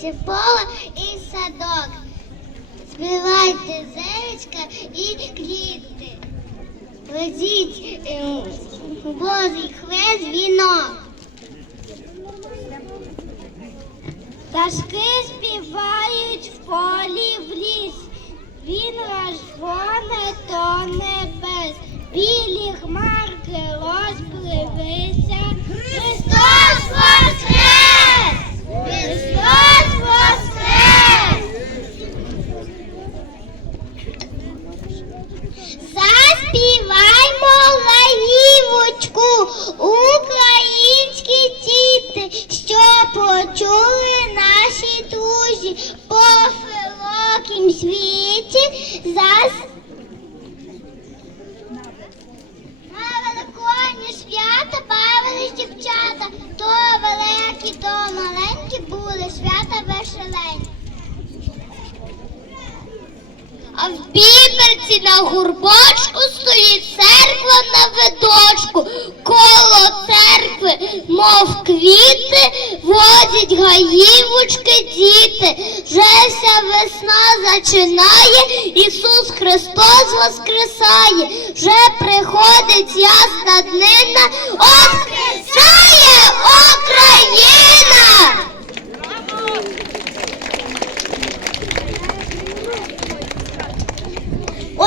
Позиці пола і садок. Співайте зеречка і квіти. Ведіть е, бозий хвест вінок. Пташки співають в полі в ліс. Він розгоне то небес. Білі хмарки розпливися. Христос воскрес! Христос воскрес! Заспіваймо лаївочку, українські діти, що почули наші друзі по широкім світі. Зас... На великодні свята бавились дівчата, то великі, то маленькі були свята веселенькі. А в біберці на гурбочку стоїть церква на видочку. Коло церкви, мов квіти, возять гаївочки діти. Жеся весна зачинає, Ісус Христос воскресає. Вже приходить ясна днина, воскресає Україна!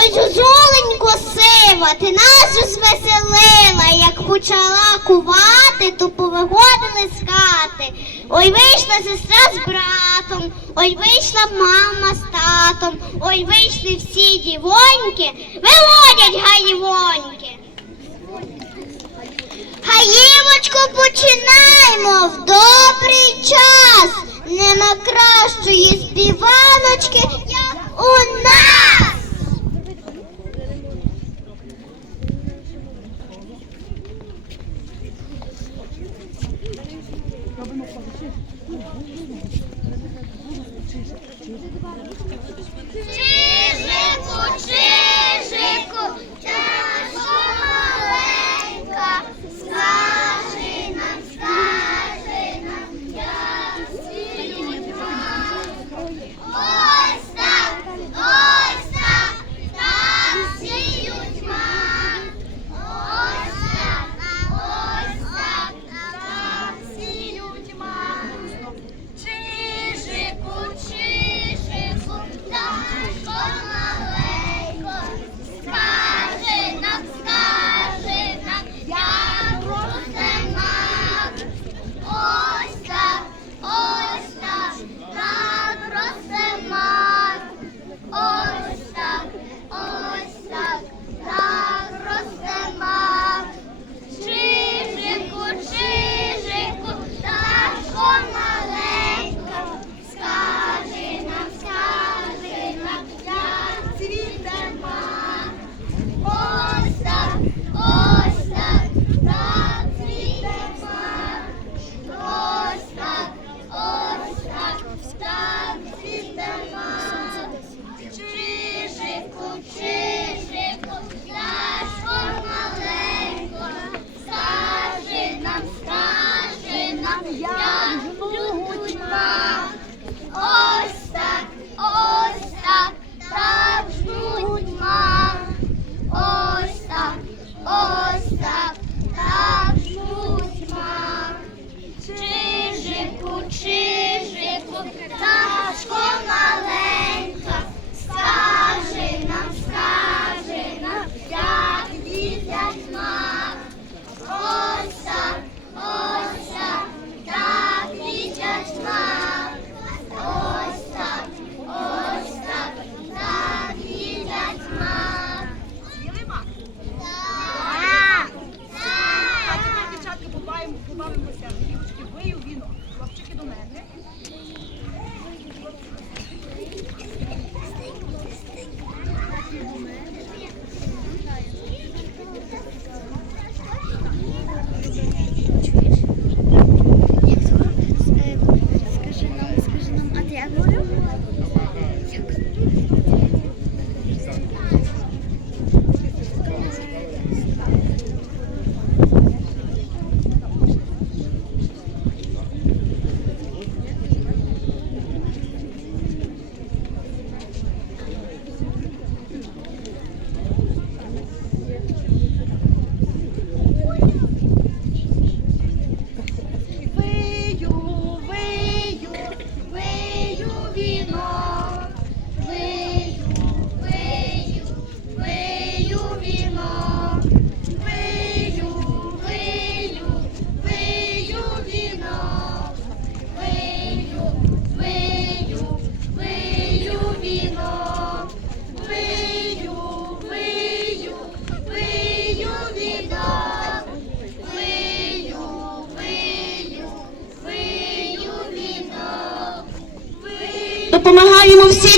Ой, зозуленько сива, ти нас же звеселила, як почала кувати, то повиходили з хати. Ой, вийшла сестра з братом, ой, вийшла мама з татом, ой, вийшли всі дівоньки, виводять гаївоньки. Гаївочку починаємо в добрий час. Нема кращої співаночки, як у нас.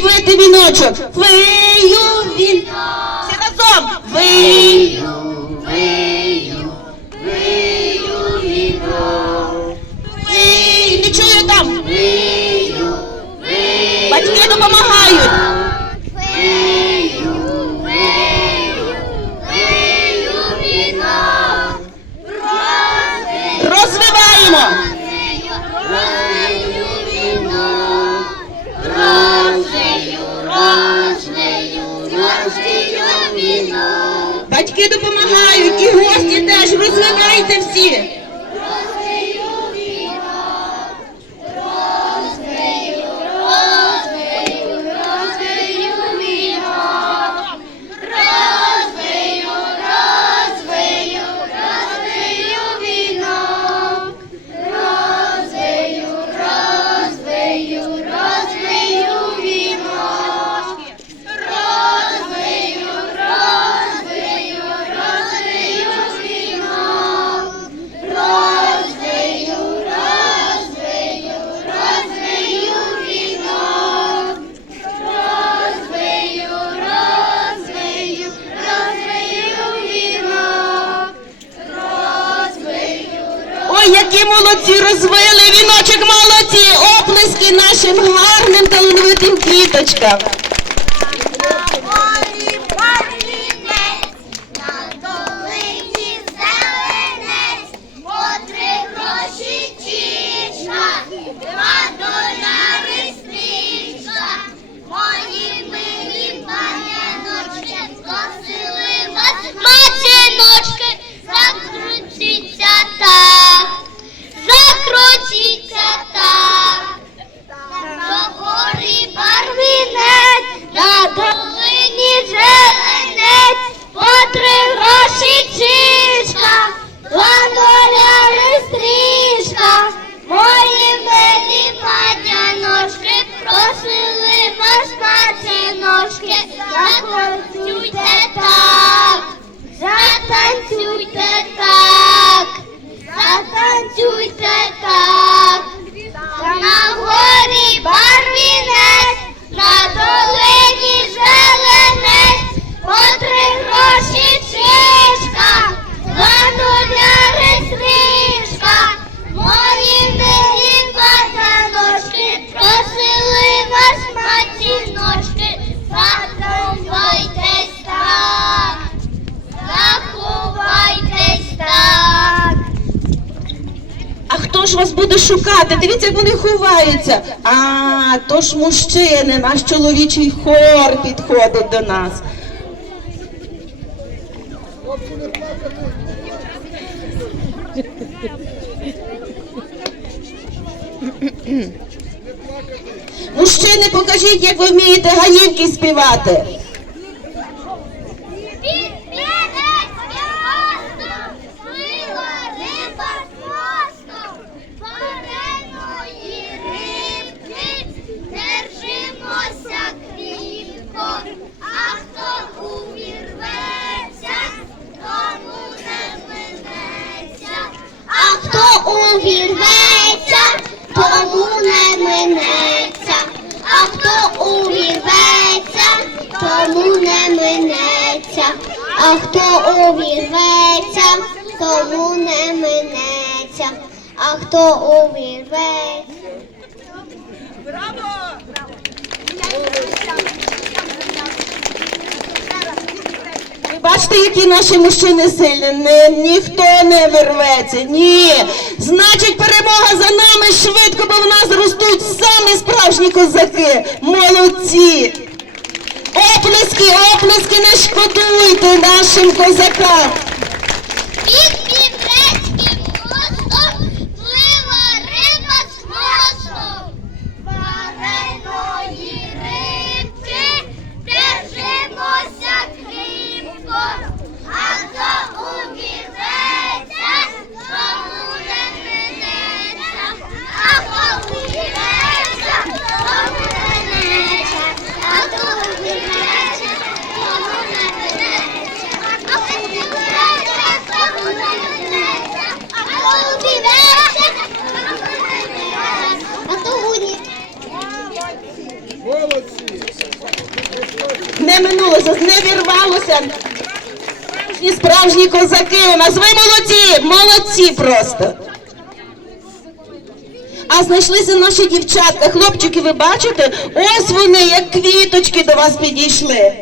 Вити віночок. Вию він. Всі разом. Вию. Гарним талановитим шукати? Дивіться, як вони ховаються. А, то ж мужчини, наш чоловічий хор підходить до нас. Мужчини, покажіть, як ви вмієте гаївки співати. Підберецьке мосто, плила риба з мостом, вареної рибки, держимося кріпко, а хто увірветься, тому не минеться, а хто увірветься, тому не минеться, а хто увірветься, тому не минеться, а хто увірветься, тому не минеться, а хто увірветься. Ви бачите, які наші мужчини сильні. Ні, ніхто не вирветься. Ні. Значить, перемога за нами швидко, бо в нас ростуть самі справжні козаки. Молодці. Оплески, оплески, не шкодуйте нашим козакам. Під Південським мостом плила риба з мостом. Вареної рибки держимося кріпко, а хто увірветься, тому не минеться, а хто увірветься, тому не минеться, а хто увірветься, тому не минеться, а хто увірветься, не минулося, не вірвалося. Справжні справжні козаки у нас. Ви молодці, молодці просто. А знайшлися наші дівчатка, хлопчики, ви бачите? Ось вони, як квіточки до вас підійшли.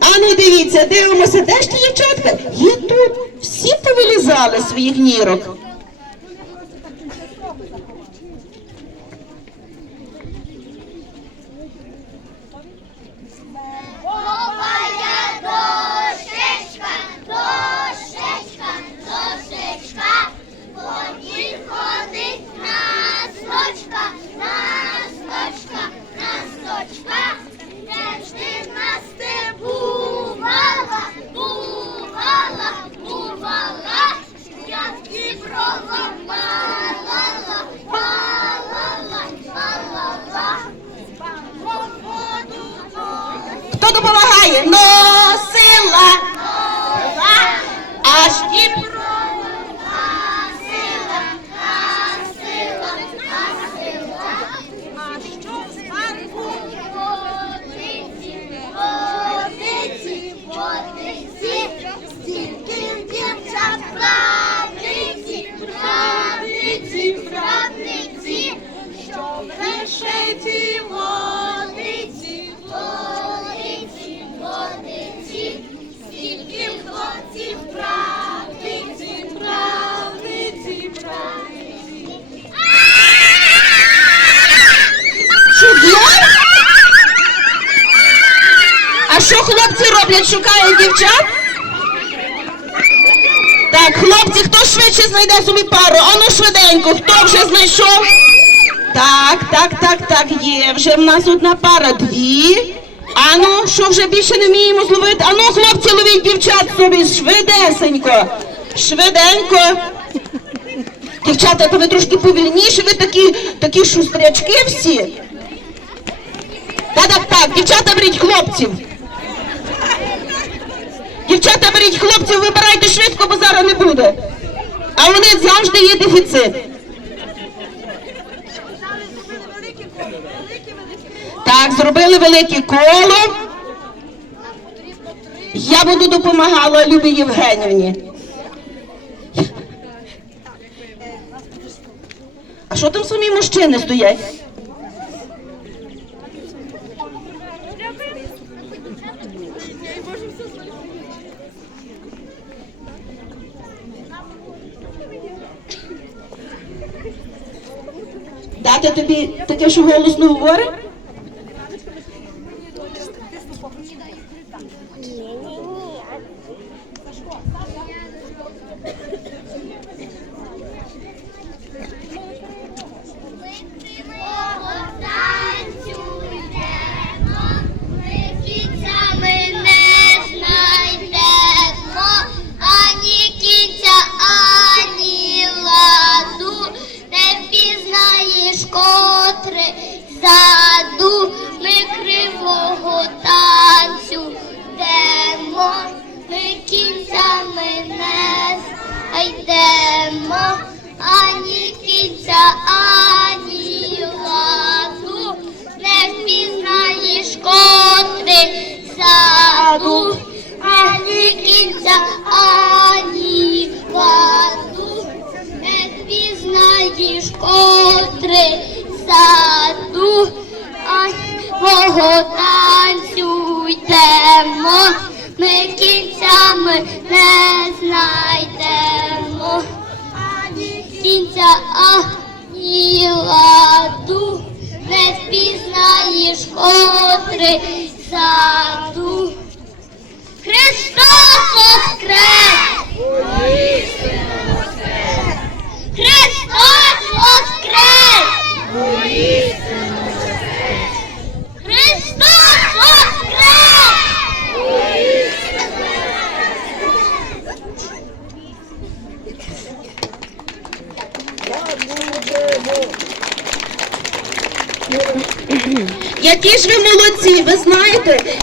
А ну дивіться, дивимося, де ж ті дівчатка? Є тут. Всі повилізали своїх нірок. Todo mundo arraia. No celular. acho que. Роблять? Шукають дівчат? Так, хлопці, хто швидше знайде собі пару? Ану швиденько, хто вже знайшов? Так, так, так, так, є. Вже в нас одна пара, дві. Ану, що вже більше не вміємо зловити? Ану, хлопці, ловіть дівчат собі швидесенько. Швиденько. Дівчата, то ви трошки повільніше, ви такі, такі шустрячки всі. Так, так, так, дівчата беріть хлопців. Дівчата беріть хлопців, вибирайте швидко, бо зараз не буде. А вони завжди є дефіцит. Так, зробили велике коло. Я буду допомагала Любі Євгенівні. А що там самі мужчини стоять? Дати тобі таке, що голосно говорить?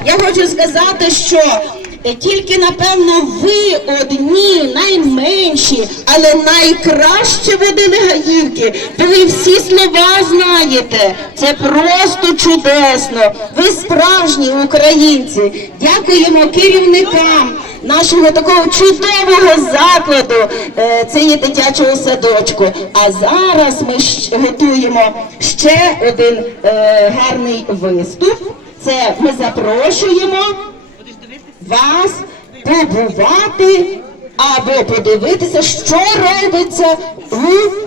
Я хочу сказати, що Е, Тільки, напевно, ви одні найменші, але найкраще водили гаївки. То ви всі слова знаєте. Це просто чудесно. Ви справжні українці. Дякуємо керівникам нашого такого чудового закладу. Е, Це є дитячого садочку. А зараз ми готуємо ще один е, гарний виступ. Це ми запрошуємо вас побувати або подивитися, що робиться у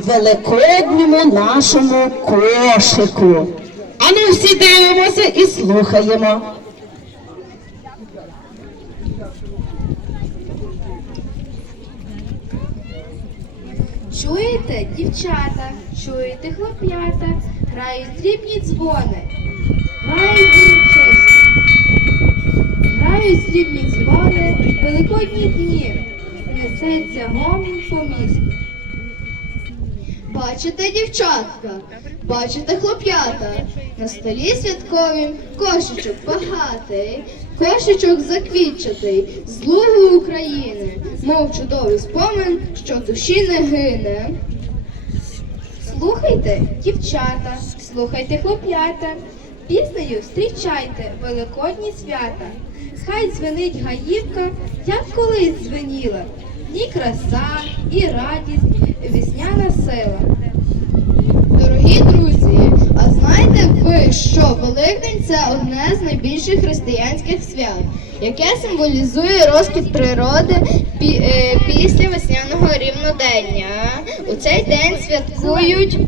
великодньому нашому кошику. А ну всі дивимося і слухаємо. Чуєте, дівчата, чуєте, хлоп'ята, грають дрібні дзвони, грають урочисто, грають дрібні дзвони, великодні дні, несеться гомін по місту. Бачите, дівчатка, бачите, хлоп'ята, на столі святковім кошечок багатий, кошечок заквітчатий, з лугу України, мов чудовий спомин, що душі не гине. Слухайте, дівчата, слухайте, хлоп'ята, піснею зустрічайте великодні свята. Хай дзвенить гаївка, як колись дзвеніла, і краса, і радість, весняна сила. Дорогі друзі, а знаєте ви, що Великдень це одне з найбільших християнських свят, яке символізує розквіт природи е, після весняного рівнодення. У цей день святкують.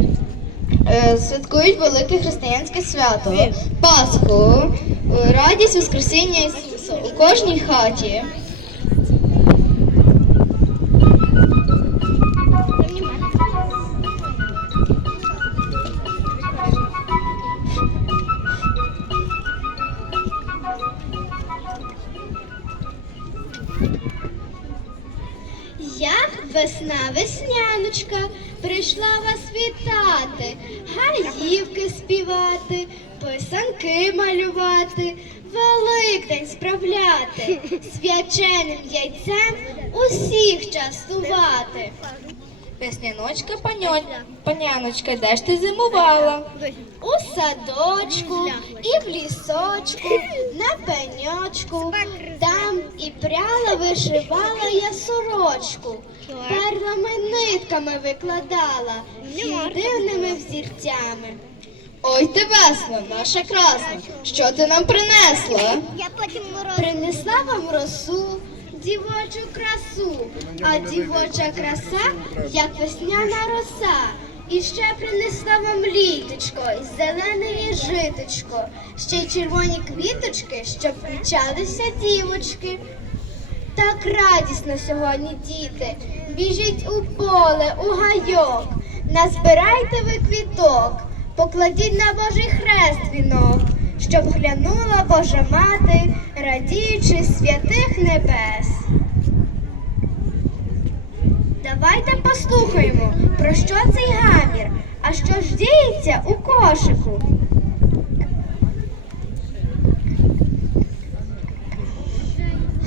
Е, Святкують велике християнське свято Пасху, е, радість Воскресіння Ісуса у кожній хаті. Усіх частувати. Весняночка, паняночка, де ж ти зимувала? У садочку і в лісочку, на пеньочку, там і пряла вишивала я сорочку, перлами нитками викладала, дивними взірцями. Ой ти весно, наша красна, що ти нам принесла? Я потім принесла вам росу, дівочу красу, а дівоча краса, як весняна роса. І ще принесла вам літочко, і зелене є житочко, ще й червоні квіточки, щоб включалися дівочки. Так радісно сьогодні, діти. Біжіть у поле, у гайок, назбирайте ви квіток, покладіть на Божий хрест вінок, щоб глянула Божа мати, радіючи святих небес. Давайте послухаємо, про що цей гамір, а що ж діється у кошику.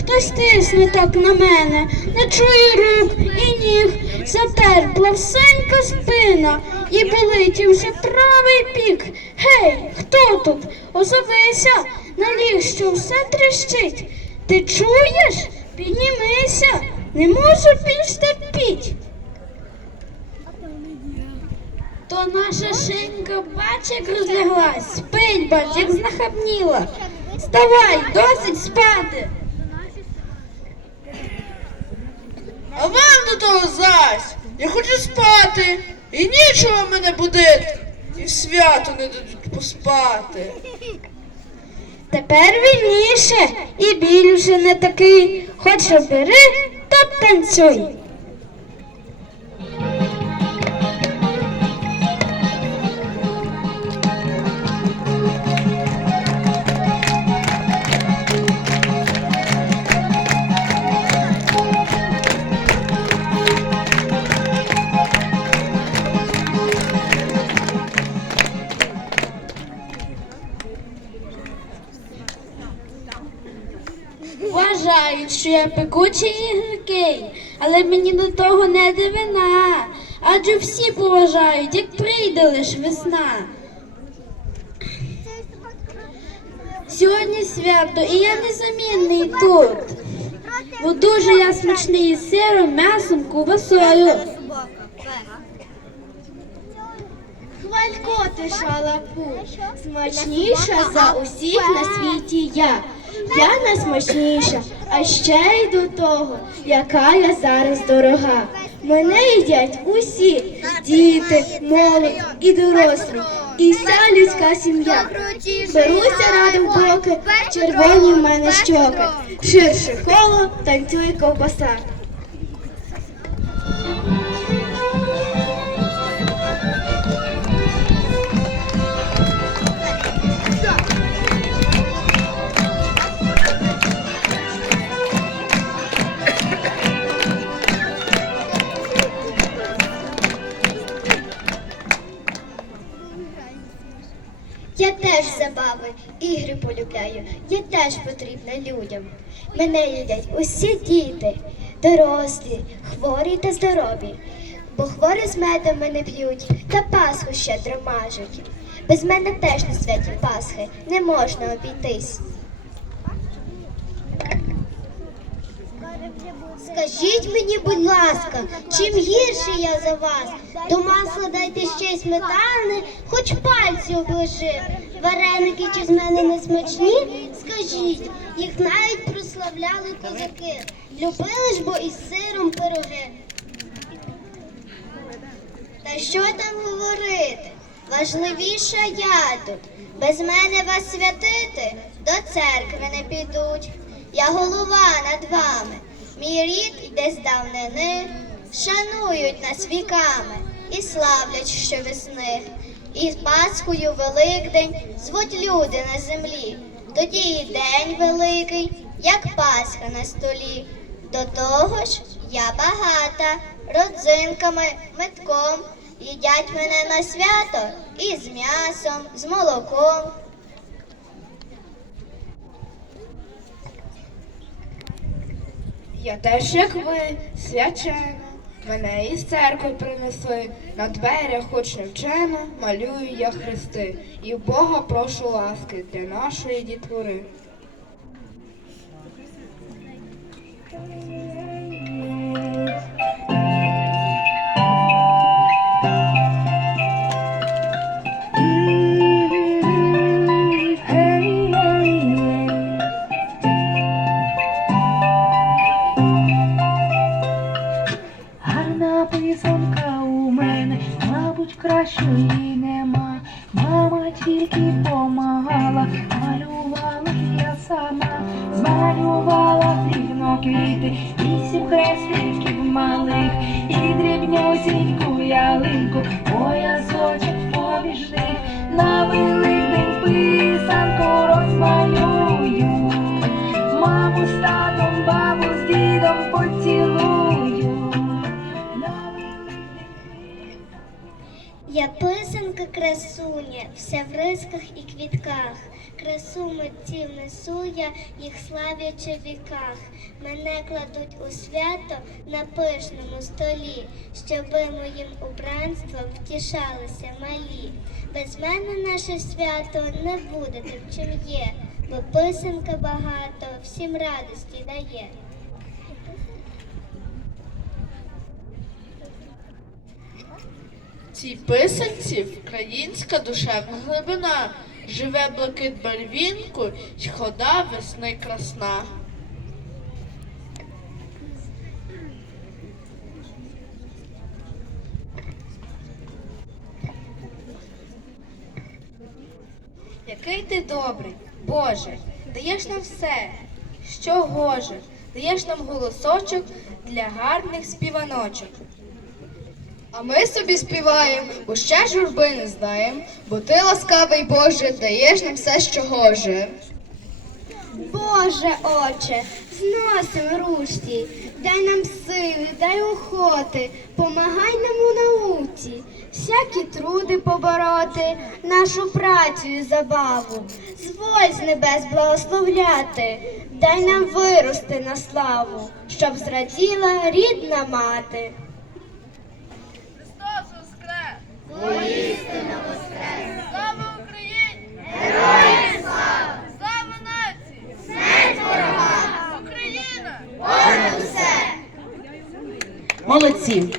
Хтось тисне так на мене, не чую рук і ніг, затерпла всенька спина і болить вже правий бік. Гей, хто тут? Озовися, на ліг, що все тріщить. Ти чуєш? Піднімися, не можу більш терпіть. То наша шинка, бач, як розляглась, спить, бач, як знахабніла. Вставай, досить спати. А вам до того зась. Я хочу спати. І нічого мене будити. І свято не дадуть поспати. Тепер вільніше, і біль уже не такий. Хоч бери, та танцюй. Я пекучий і гіркий, але мені до того не дивина. Адже всі поважають, як прийде лиш весна. Сьогодні свято, і я незамінний тут. Бо дуже я смачний із сиром, м'ясом, ковбасою. Хвалько ти шалапу, смачніша за усіх на світі я. Я найсмачніша, а ще й до того, яка я зараз дорога. Мене їдять усі діти, молодь і дорослі, і вся людська сім'я. Беруся радом боки, червоні в мене щоки. Ширше коло танцює ковбаса. Ігри полюбляю, я теж потрібна людям. Мене їдять усі діти, дорослі, хворі та здорові, бо хворі з медом мене п'ють та Пасху щедро мажуть. Без мене теж на святі Пасхи не можна обійтись. Скажіть мені, будь ласка, чим гірше я за вас? До масла дайте ще й сметани, хоч пальці оближи. Вареники чи з мене не смачні? Скажіть, їх навіть прославляли козаки. Любили ж бо із сиром пироги. Та що там говорити? Важливіша я тут. Без мене вас святити до церкви не підуть. Я голова над вами. Мій рід йде з давнини, шанують нас віками і славлять щовесни. І Пасхою Великдень звуть люди на землі. Тоді і день великий, як Пасха на столі. До того ж я багата, родзинками, метком. Їдять мене на свято і з м'ясом, з молоком. Я теж, як ви, свячена. Мене із церкви принесли, на дверях хоч не вчено, малюю я хрести, і в Бога прошу ласки для нашої дітвори. Квітках. Красу митців несу я, їх славячи віках. Мене кладуть у свято на пишному столі, щоби моїм убранством втішалися малі. Без мене наше свято не буде тим, чим є, бо писанка багато всім радості дає. Цій писанці українська душевна глибина. Живе блакит барвінку, й хода весни красна. Який ти добрий, Боже, даєш нам все, що гоже, даєш нам голосочок для гарних співаночок. А ми собі співаємо, бо ще журби не знаєм, бо ти ласкавий Боже, даєш нам все, що гоже. Боже, Отче, зносим ручці, дай нам сили, дай охоти, помагай нам у науці, всякі труди побороти, нашу працю і забаву, зволь з небес благословляти, дай нам вирости на славу, щоб зраділа рідна мати. Христос воскрес! Воістину воскрес! Слава Україні! Героям слава! Слава нації! Смерть ворога! Україна! Молодці!